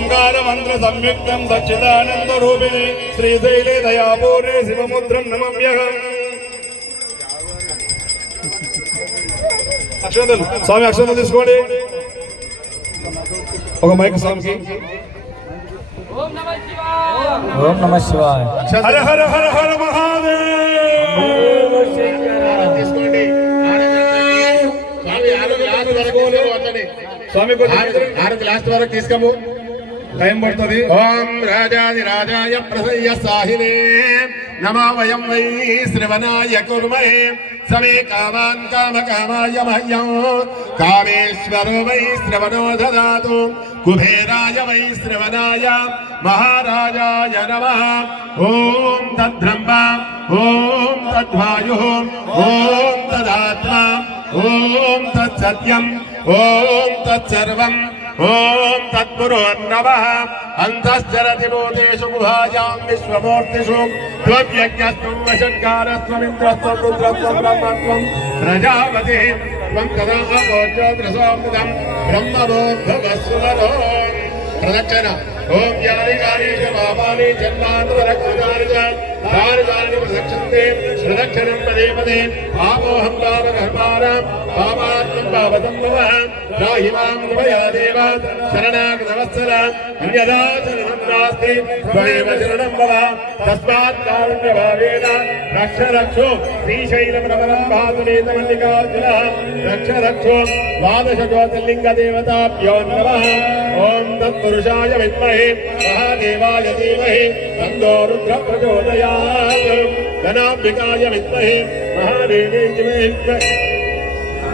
ఓంకార మంత్ర సంయుక్తం సచ్చిదానంద రూపిణి శ్రీశైలే దయాపూర్ణే శివముద్రం నమమ్యహం. అక్షంతలు స్వామి అక్షంతలు తీసుకోండి. ఒక మైక్ స్వామికి. ఓం నమ శివాయ. హర హర హర హర మహాదేవ్. తీసుకోండి. స్వామి ఆరతి లాస్ట్ వరకు తీసుకోము, టైం పడుతుంది. ఓం రాజాది రాజాయ ప్రసయ్య సాహినే నమో వయం వై శ్రవణాయ కుర్మహే సమే కామాన్ కామకామాయ మహ్యం కామేశ్వరో వై శ్రవణో దదాతు కుబేరాయ వై శ్రవణాయ మహారాజాయ నమః. ఓం తద్బ్రహ్మ ఓం తద్వాయుః ఓం తదాత్మా ఓం తత్సత్యం ఓం తత్సర్వం ఓం తత్పురోన్నమః. అంతశ్చరతి భూతేషు గుహాయాం విశ్వమూర్తిషు త్వవ్యజ్ఞస్త్వం వషట్కారస్త్వమింద్రస్త్వం రుద్రస్త్వం బ్రహ్మత్వం ప్రజాపతిః త్వం తదా అపోజ్యోతిరసోమృతం బ్రహ్మభూర్భువస్సువరో. ప్రదక్షిణ. ఓం యాని కాని పాపాని జన్మాంతరక్షతాని దాని ప్రదక్షిణే ప్రదక్షిణం పదే పదే పాపోహం పాపకర్మాణం పాపాత్మం పాపసంభవః రాహి మాం కృపయా దేవ శరణాగతవత్సల అన్యదా శరణం నాస్తి త్వమేవ శరణం భవ తస్మాత్ కారుణ్యభావేన రక్ష రక్షో శ్రీశైలమనవరం భాతులేత మల్లికార్జునः రక్ష రక్షో ద్వాదశ జ్యోతిర్లింగ దేవతాభ్యో నమః. ఓం తత్పురుషాయ విద్మహే మహాదేవాయ ధీమహి తన్నో రుద్ర ప్రచోదయాత్. గణాంబికాయ విద్మహే మహాదేవ్యై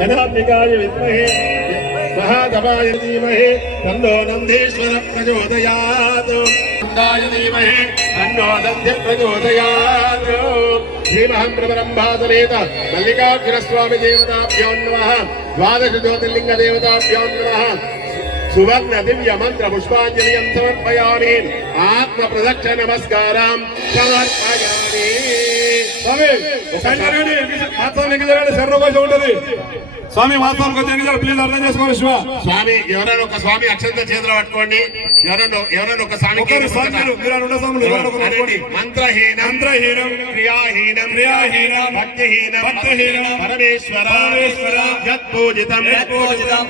గణాంబికాయ విద్మహే మహాగవాయ ధీమహి తన్నో నందీశ్వర ప్రచోదయాత్. నందాయ ధీమహి తన్నో నంది ప్రచోదయాత్. శ్రీమహం ప్రవరంభాతలేత మల్లికార్జునస్వామి దేవతాభ్యో నమః. ద్వాదశ జ్యోతిర్లింగ దేవతాభ్యో నమః. సువర్ణ దివ్య మంత్ర పుష్పాంజలియం సమర్పయామి. ఆత్మ ప్రదక్షిణ నమస్కారం సమర్పయామి. స్వామి శరణోపాయం ఉంటది. స్వామి మాత్రం ప్లీజ్ అర్థం చేసుకోవాలి. శివ స్వామి ఎవరైనా ఒక స్వామి అక్షంత చేతులు పట్టుకోండి. ఎవరైనా ఒక స్వామి మంత్రహీనం క్రియాహీనం భక్తిహీనం పరమేశ్వర యత్పూజితం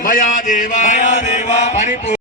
మయా దేవ పరిపూర్ణ.